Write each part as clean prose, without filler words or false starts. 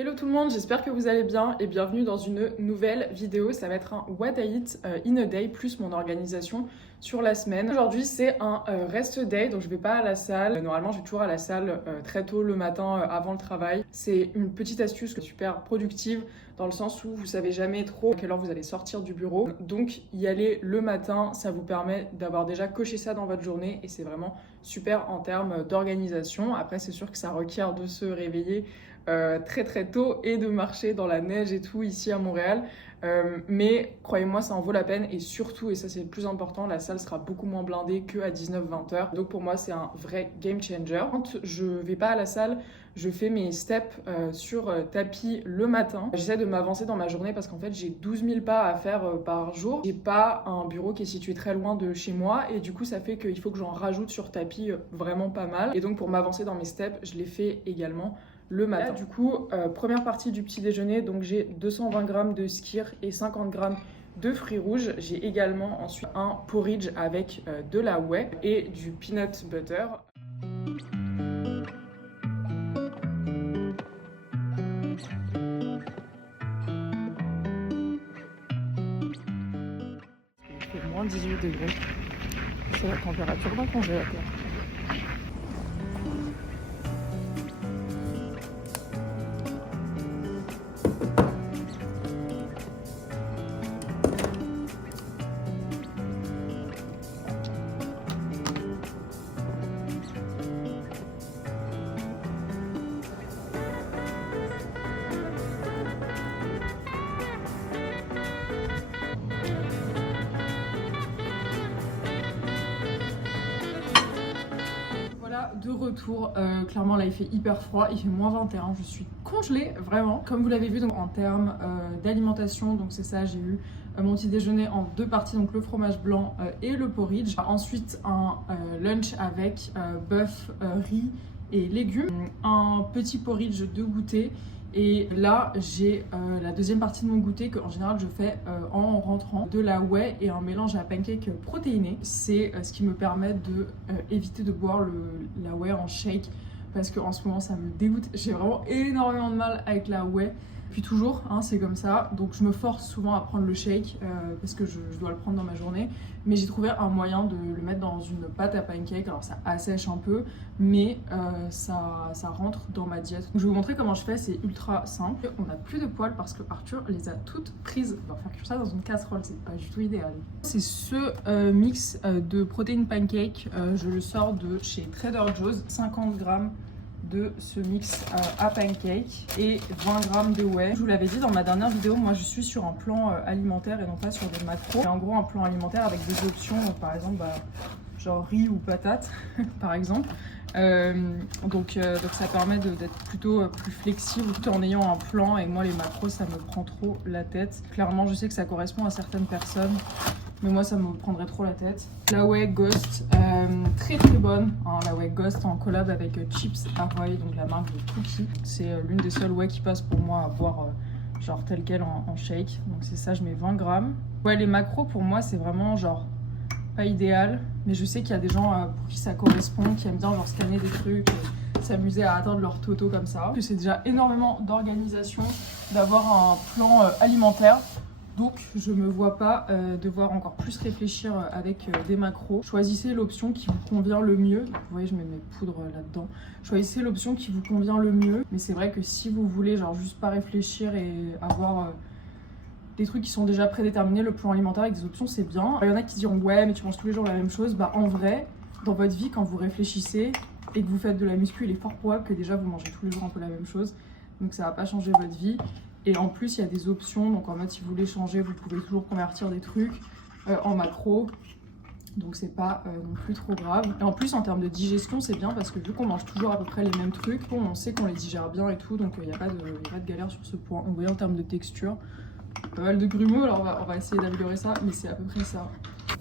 Hello tout le monde, j'espère que vous allez bien et bienvenue dans une nouvelle vidéo. Ça va être un What I Eat in a Day plus mon organisation sur la semaine. Aujourd'hui c'est un rest day, donc je vais pas à la salle. Normalement je vais toujours à la salle très tôt le matin avant le travail. C'est une petite astuce super productive dans le sens où vous savez jamais trop à quelle heure vous allez sortir du bureau. Donc y aller le matin, ça vous permet d'avoir déjà coché ça dans votre journée et c'est vraiment super en termes d'organisation. Après c'est sûr que ça requiert de se réveiller très tôt et de marcher dans la neige et tout ici à Montréal. Mais croyez-moi, ça en vaut la peine et surtout, et ça c'est le plus important, la salle sera beaucoup moins blindée qu'à 19-20 heures. Donc pour moi, c'est un vrai game changer. Quand je vais pas à la salle, je fais mes steps sur tapis le matin. J'essaie de m'avancer dans ma journée parce qu'en fait, j'ai 12 000 pas à faire par jour. J'ai pas un bureau qui est situé très loin de chez moi et du coup, ça fait qu'il faut que j'en rajoute sur tapis vraiment pas mal. Et donc pour m'avancer dans mes steps, je les fais également le matin. Là, du coup, première partie du petit déjeuner, donc j'ai 220 g de skyr et 50 g de fruits rouges. J'ai également ensuite un porridge avec de la whey et du peanut butter. Il fait moins 18 degrés. C'est la température d'un congélateur. De retour, clairement là il fait hyper froid, il fait moins 21, je suis congelée vraiment. Comme vous l'avez vu donc en termes d'alimentation, donc c'est ça, j'ai eu mon petit déjeuner en deux parties, donc le fromage blanc et le porridge. Ensuite un lunch avec bœuf, riz et légumes, un petit porridge de goûter. Et là, j'ai la deuxième partie de mon goûter que en général je fais en rentrant, de la whey et un mélange à pancake protéiné. C'est ce qui me permet de éviter de boire la whey en shake parce qu'en ce moment ça me dégoûte. J'ai vraiment énormément de mal avec la whey. Puis toujours, hein, c'est comme ça. Donc je me force souvent à prendre le shake parce que je dois le prendre dans ma journée. Mais j'ai trouvé un moyen de le mettre dans une pâte à pancake. Alors ça assèche un peu, mais ça rentre dans ma diète. Donc, je vais vous montrer comment je fais, c'est ultra simple. On n'a plus de poils parce que Arthur les a toutes prises. On va faire cuire ça dans une casserole, c'est pas du tout idéal. C'est ce mix de protéines pancake. Je le sors de chez Trader Joe's, 50 g de ce mix à pancake et 20 g de whey. Je vous l'avais dit dans ma dernière vidéo, moi je suis sur un plan alimentaire et non pas sur des macros. Et en gros un plan alimentaire avec des options, donc par exemple genre riz ou patates par exemple. Donc ça permet d'être plutôt plus flexible tout en ayant un plan, et moi les macros ça me prend trop la tête. Clairement je sais que ça correspond à certaines personnes, mais moi ça me prendrait trop la tête. La whey Ghost, très bonne, hein, la whey Ghost en collab avec Chips Ahoy, donc la marque de Cookie. C'est l'une des seules whey qui passe pour moi à boire genre tel quel en shake. Donc c'est ça, je mets 20 g. Ouais, les macros pour moi c'est vraiment genre pas idéal, mais je sais qu'il y a des gens pour qui ça correspond, qui aiment bien genre scanner des trucs et s'amuser à atteindre leur toto comme ça. C'est déjà énormément d'organisation d'avoir un plan alimentaire. Donc je me vois pas devoir encore plus réfléchir avec des macros. Choisissez l'option qui vous convient le mieux. Vous voyez, je mets mes poudres là-dedans. Choisissez l'option qui vous convient le mieux. Mais c'est vrai que si vous voulez genre juste pas réfléchir et avoir des trucs qui sont déjà prédéterminés, le plan alimentaire avec des options c'est bien. Il y en a qui diront ouais mais tu manges tous les jours la même chose. Bah en vrai, dans votre vie quand vous réfléchissez et que vous faites de la muscu, il est fort probable que déjà vous mangez tous les jours un peu la même chose. Donc ça va pas changer votre vie. Et en plus, il y a des options, donc en mode si vous voulez changer, vous pouvez toujours convertir des trucs en macro. Donc c'est pas non plus trop grave. Et en plus, en termes de digestion, c'est bien parce que vu qu'on mange toujours à peu près les mêmes trucs, bon, on sait qu'on les digère bien et tout, donc il n'y a pas de galère sur ce point. Vous voyez, en termes de texture, pas mal de grumeaux, alors on va essayer d'améliorer ça, mais c'est à peu près ça.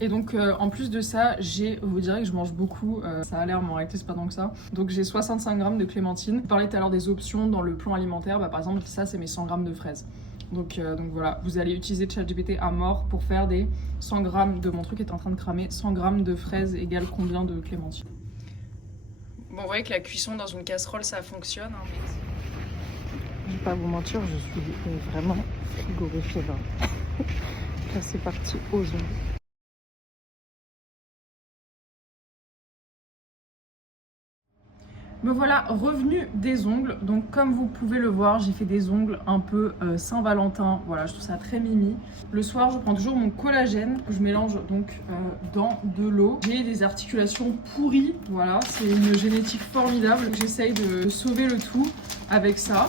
Et donc en plus de ça, vous direz que je mange beaucoup, ça a l'air, mais en réalité c'est pas tant que ça. Donc j'ai 65 g de clémentine. Je parlais tout à l'heure des options dans le plan alimentaire, par exemple ça c'est mes 100 g de fraises. Donc voilà, vous allez utiliser ChatGPT à mort pour faire des 100 g de mon truc est en train de cramer, 100 g de fraises égale combien de clémentine. Bon, vous voyez que la cuisson dans une casserole ça fonctionne, hein, mais Je vais pas vous mentir, je suis vraiment frigorifiée là. Là c'est parti aux ongles. Me voilà revenu des ongles. Donc comme vous pouvez le voir, j'ai fait des ongles un peu Saint-Valentin. Voilà, je trouve ça très mimi. Le soir, je prends toujours mon collagène que je mélange donc dans de l'eau. J'ai des articulations pourries. Voilà, c'est une génétique formidable. J'essaye de sauver le tout avec ça.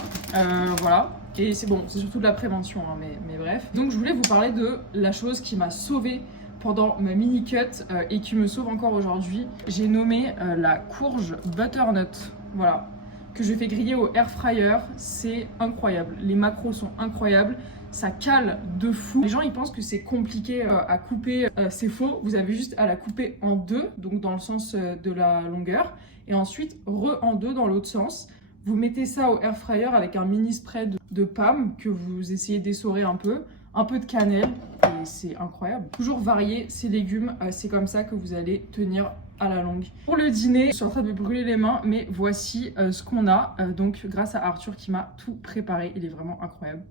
Voilà. Et c'est bon, c'est surtout de la prévention, hein, mais bref. Donc je voulais vous parler de la chose qui m'a sauvée pendant ma mini cut et qui me sauve encore aujourd'hui. J'ai nommé la courge butternut, voilà, que je fais griller au air fryer. C'est incroyable, les macros sont incroyables, ça cale de fou. Les gens ils pensent que c'est compliqué à couper, c'est faux. Vous avez juste à la couper en deux, donc dans le sens de la longueur, et ensuite en deux dans l'autre sens. Vous mettez ça au air fryer avec un mini spray de pomme que vous essayez d'essorer un peu de cannelle, et c'est incroyable. Toujours varier ses légumes, c'est comme ça que vous allez tenir à la longue. Pour le dîner, je suis en train de me brûler les mains, mais voici ce qu'on a, donc grâce à Arthur qui m'a tout préparé, il est vraiment incroyable.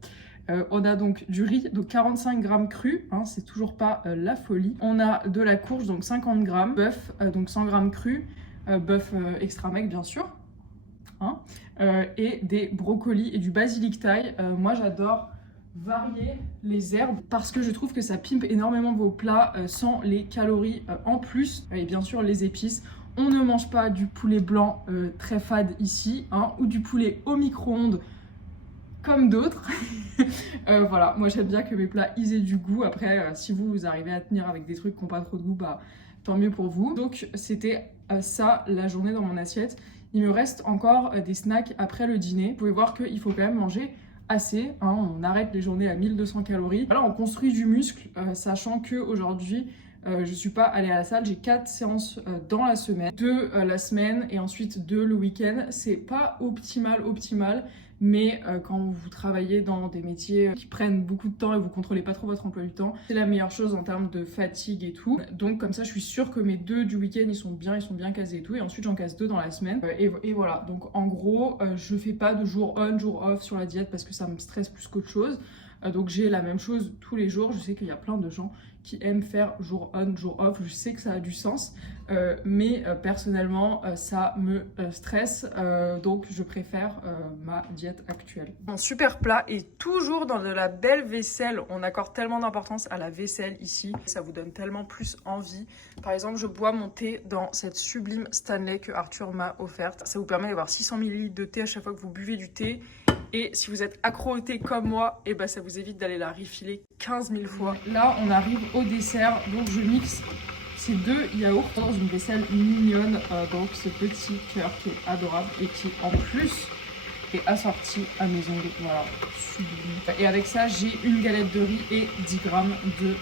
On a donc du riz, donc 45 grammes cru, hein, c'est toujours pas la folie. On a de la courge, donc 50 grammes, bœuf, donc 100 grammes cru, bœuf extra maigre bien sûr, hein, et des brocolis et du basilic thaï. Moi j'adore varier les herbes parce que je trouve que ça pimpe énormément vos plats sans les calories en plus, et bien sûr les épices. On ne mange pas du poulet blanc très fade ici, hein, ou du poulet au micro-ondes comme d'autres. Voilà, moi j'aime bien que mes plats ils aient du goût. Après si vous arrivez à tenir avec des trucs qui n'ont pas trop de goût, bah tant mieux pour vous. Donc c'était ça la journée dans mon assiette. Il me reste encore des snacks après le dîner. Vous pouvez voir qu'il faut quand même manger assez, hein, on arrête les journées à 1200 calories. Voilà, on construit du muscle, sachant que aujourd'hui je suis pas allée à la salle, j'ai 4 séances dans la semaine, 2 la semaine et ensuite 2 le week-end. C'est pas optimal, mais quand vous travaillez dans des métiers qui prennent beaucoup de temps et vous contrôlez pas trop votre emploi du temps, c'est la meilleure chose en termes de fatigue et tout. Donc comme ça je suis sûre que mes 2 du week-end ils sont bien casés et tout, et ensuite j'en casse 2 dans la semaine. Et voilà, donc en gros je fais pas de jour on, jour off sur la diète parce que ça me stresse plus qu'autre chose. Donc j'ai la même chose tous les jours. Je sais qu'il y a plein de gens qui aiment faire jour on, jour off. Je sais que ça a du sens, mais personnellement ça me stresse, donc je préfère ma diète actuelle. Un super plat et toujours dans de la belle vaisselle. On accorde tellement d'importance à la vaisselle ici, ça vous donne tellement plus envie. Par exemple, je bois mon thé dans cette sublime Stanley que Arthur m'a offerte. Ça vous permet d'avoir 600 ml de thé à chaque fois que vous buvez du thé. Et si vous êtes accro au thé comme moi, et ça vous évite d'aller la refiler 15 000 fois. Là, on arrive au dessert, donc je mixe ces 2 yaourts dans une vaisselle mignonne, donc ce petit cœur qui est adorable et qui en plus est assorti à mes ongles. Voilà, sublime. Et avec ça, j'ai une galette de riz et 10 grammes de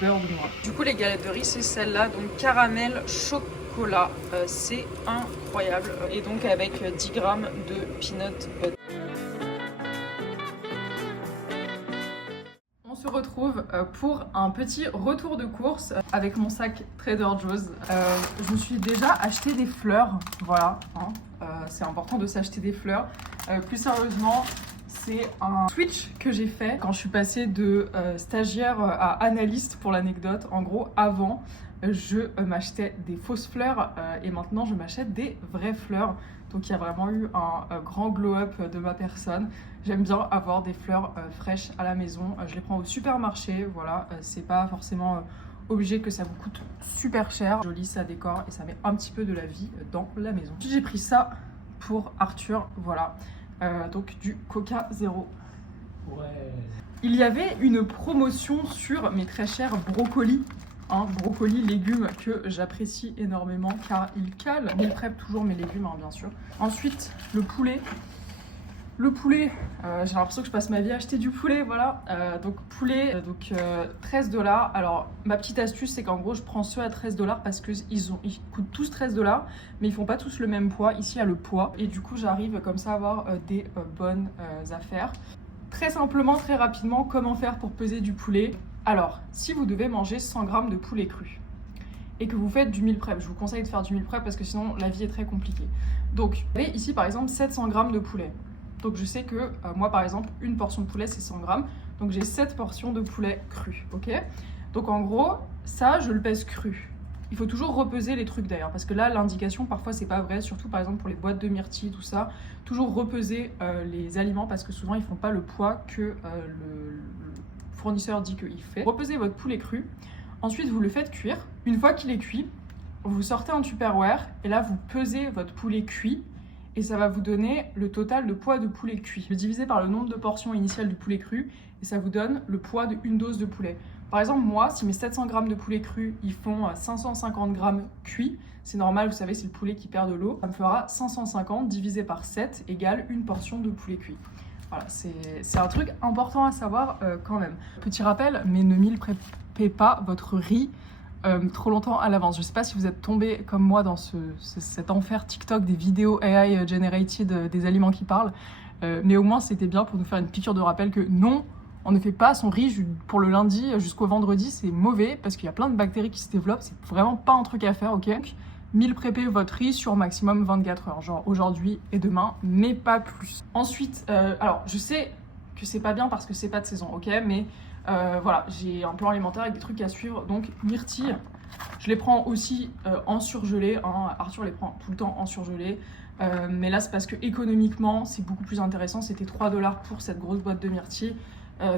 beurre de noix. Du coup, les galettes de riz, c'est celle-là, donc caramel chocolat. C'est incroyable. Et donc avec 10 grammes de peanut butter. On se retrouve pour un petit retour de course avec mon sac Trader Joe's. Je me suis déjà acheté des fleurs, voilà, hein. C'est important de s'acheter des fleurs. Plus sérieusement, c'est un switch que j'ai fait quand je suis passée de stagiaire à analyste pour l'anecdote. En gros, avant, je m'achetais des fausses fleurs et maintenant je m'achète des vraies fleurs. Donc il y a vraiment eu un grand glow-up de ma personne. J'aime bien avoir des fleurs fraîches à la maison. Je les prends au supermarché, voilà. C'est pas forcément obligé que ça vous coûte super cher. Joli, ça décore et ça met un petit peu de la vie dans la maison. J'ai pris ça pour Arthur, voilà. Donc du Coca Zéro. Ouais. Il y avait une promotion sur mes très chers brocolis. Brocoli, légumes que j'apprécie énormément car ils calent. Je prépare toujours mes légumes, bien sûr. Ensuite, le poulet. J'ai l'impression que je passe ma vie à acheter du poulet, voilà. Donc poulet, 13 $. Alors ma petite astuce, c'est qu'en gros, je prends ceux à 13 $ parce qu'ils coûtent tous 13 $, mais ils font pas tous le même poids. Ici, il y a le poids. Et du coup, j'arrive comme ça à avoir des bonnes affaires. Très simplement, très rapidement, comment faire pour peser du poulet? Alors, si vous devez manger 100 g de poulet cru et que vous faites du meal prep, je vous conseille de faire du meal prep parce que sinon la vie est très compliquée. Donc, vous avez ici par exemple 700 g de poulet. Donc je sais que moi par exemple, une portion de poulet c'est 100 grammes. Donc j'ai 7 portions de poulet cru, ok? Donc en gros, ça je le pèse cru. Il faut toujours repeser les trucs d'ailleurs, parce que là l'indication parfois c'est pas vrai, surtout par exemple pour les boîtes de myrtilles, tout ça. Toujours repeser les aliments parce que souvent ils font pas le poids que le fournisseur dit qu'il fait. Repesez votre poulet cru, ensuite vous le faites cuire. Une fois qu'il est cuit, vous sortez un Tupperware et là vous pesez votre poulet cuit et ça va vous donner le total de poids de poulet cuit. Le divisez par le nombre de portions initiales du poulet cru et ça vous donne le poids d'une dose de poulet. Par exemple, moi, si mes 700 grammes de poulet cru, ils font 550 grammes cuits, c'est normal, vous savez, c'est le poulet qui perd de l'eau, ça me fera 550 divisé par 7 égale une portion de poulet cuit. Voilà, c'est un truc important à savoir quand même. Petit rappel, mais ne meal prepez pas votre riz trop longtemps à l'avance. Je ne sais pas si vous êtes tombé comme moi dans cet enfer TikTok des vidéos AI generated des aliments qui parlent, mais au moins c'était bien pour nous faire une piqûre de rappel que non, on ne fait pas son riz pour le lundi jusqu'au vendredi, c'est mauvais parce qu'il y a plein de bactéries qui se développent, c'est vraiment pas un truc à faire, ok? Donc, meal prepez votre riz sur maximum 24 heures, genre aujourd'hui et demain, mais pas plus. Ensuite, alors je sais que c'est pas bien parce que c'est pas de saison, ok? Mais voilà, j'ai un plan alimentaire avec des trucs à suivre, donc myrtilles, je les prends aussi en surgelé, hein. Arthur les prend tout le temps en surgelé, mais là c'est parce que économiquement c'est beaucoup plus intéressant, c'était 3 $ pour cette grosse boîte de myrtilles.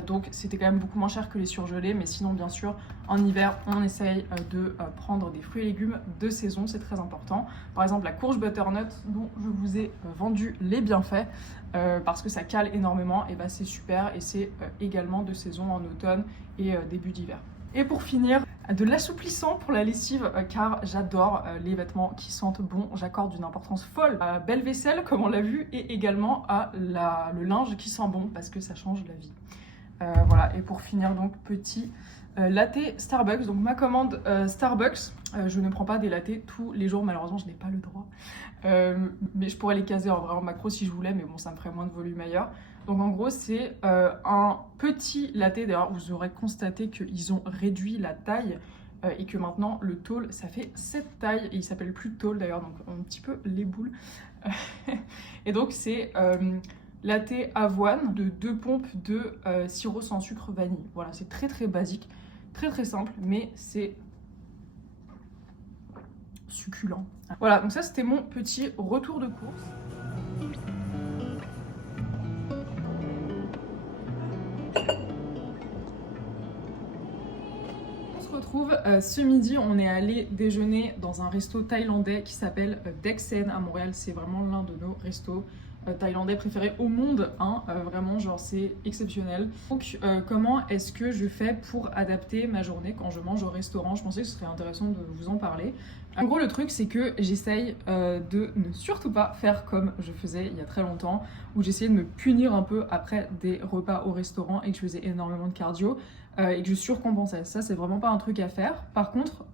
Donc c'était quand même beaucoup moins cher que les surgelés, mais sinon bien sûr en hiver on essaye de prendre des fruits et légumes de saison, c'est très important. Par exemple la courge butternut dont je vous ai vendu les bienfaits parce que ça cale énormément, et bah c'est super, et c'est également de saison en automne et début d'hiver. Et pour finir, de l'assouplissant pour la lessive car j'adore les vêtements qui sentent bon, j'accorde une importance folle à la belle vaisselle comme on l'a vu, et également à le linge qui sent bon parce que ça change la vie. Voilà, et pour finir donc petit latte Starbucks, donc ma commande Starbucks, je ne prends pas des lattés tous les jours, malheureusement je n'ai pas le droit, mais je pourrais les caser en vraiment macro si je voulais, mais bon ça me ferait moins de volume ailleurs. Donc en gros c'est un petit latte, d'ailleurs vous aurez constaté qu'ils ont réduit la taille et que maintenant le tall ça fait 7 tailles et il s'appelle plus tall d'ailleurs, donc un petit peu les boules. Et donc c'est latte avoine de 2 pompes de sirop sans sucre vanille. Voilà, c'est très très basique, très très simple, mais c'est succulent. Voilà, donc ça c'était mon petit retour de course. On se retrouve ce midi, on est allé déjeuner dans un resto thaïlandais qui s'appelle Deksen à Montréal. C'est vraiment l'un de nos restos thaïlandais préférés au monde, hein, vraiment genre c'est exceptionnel. Donc comment est-ce que je fais pour adapter ma journée quand je mange au restaurant? Je pensais que ce serait intéressant de vous en parler. En gros le truc c'est que j'essaye de ne surtout pas faire comme je faisais il y a très longtemps, où j'essayais de me punir un peu après des repas au restaurant et que je faisais énormément de cardio et que je surcompensais. Ça c'est vraiment pas un truc à faire. Par contre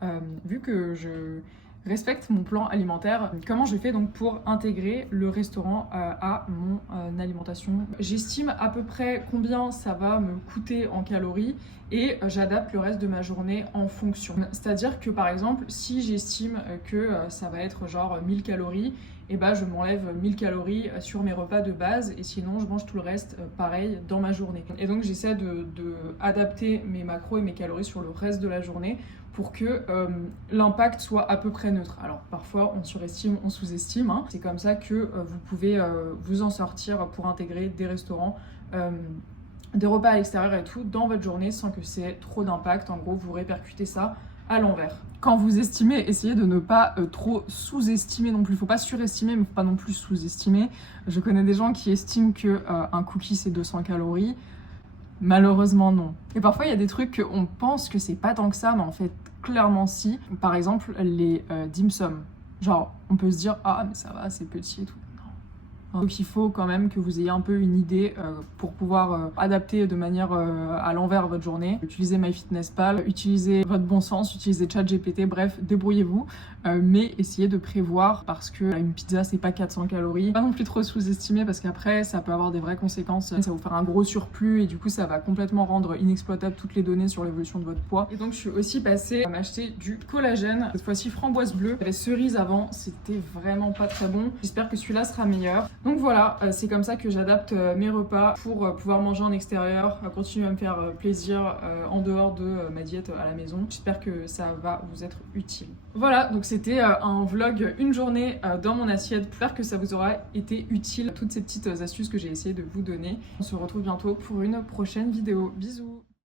vu que je respecte mon plan alimentaire, comment je fais donc pour intégrer le restaurant à mon alimentation? J'estime à peu près combien ça va me coûter en calories et j'adapte le reste de ma journée en fonction. C'est-à-dire que par exemple, si j'estime que ça va être genre 1000 calories, et bah je m'enlève 1000 calories sur mes repas de base et sinon je mange tout le reste pareil dans ma journée. Et donc j'essaie de adapter mes macros et mes calories sur le reste de la journée pour que l'impact soit à peu près neutre. Alors parfois on surestime, on sous-estime, hein. C'est comme ça que vous pouvez vous en sortir pour intégrer des restaurants, des repas à l'extérieur et tout dans votre journée sans que c'est trop d'impact. En gros vous répercutez ça à l'envers. Quand vous estimez, essayez de ne pas trop sous-estimer non plus. Il ne faut pas surestimer, mais il ne faut pas non plus sous-estimer. Je connais des gens qui estiment qu'un cookie c'est 200 calories. Malheureusement non. Et parfois il y a des trucs qu'on pense que c'est pas tant que ça, mais en fait clairement si. Par exemple les dim sum. Genre on peut se dire ah mais ça va c'est petit et tout. Donc il faut quand même que vous ayez un peu une idée pour pouvoir adapter de manière à l'envers votre journée. Utilisez MyFitnessPal, utilisez votre bon sens, utilisez ChatGPT, bref, débrouillez-vous. Mais essayez de prévoir parce que une pizza c'est pas 400 calories. Pas non plus trop sous-estimer parce qu'après ça peut avoir des vraies conséquences. Ça va vous faire un gros surplus et du coup ça va complètement rendre inexploitable toutes les données sur l'évolution de votre poids. Et donc je suis aussi passée à m'acheter du collagène. Cette fois-ci framboise bleue. J'avais cerise avant, c'était vraiment pas très bon. J'espère que celui-là sera meilleur. Donc voilà, c'est comme ça que j'adapte mes repas pour pouvoir manger en extérieur, continuer à me faire plaisir en dehors de ma diète à la maison. J'espère que ça va vous être utile. Voilà, donc c'était un vlog une journée dans mon assiette. J'espère que ça vous aura été utile, toutes ces petites astuces que j'ai essayé de vous donner. On se retrouve bientôt pour une prochaine vidéo. Bisous!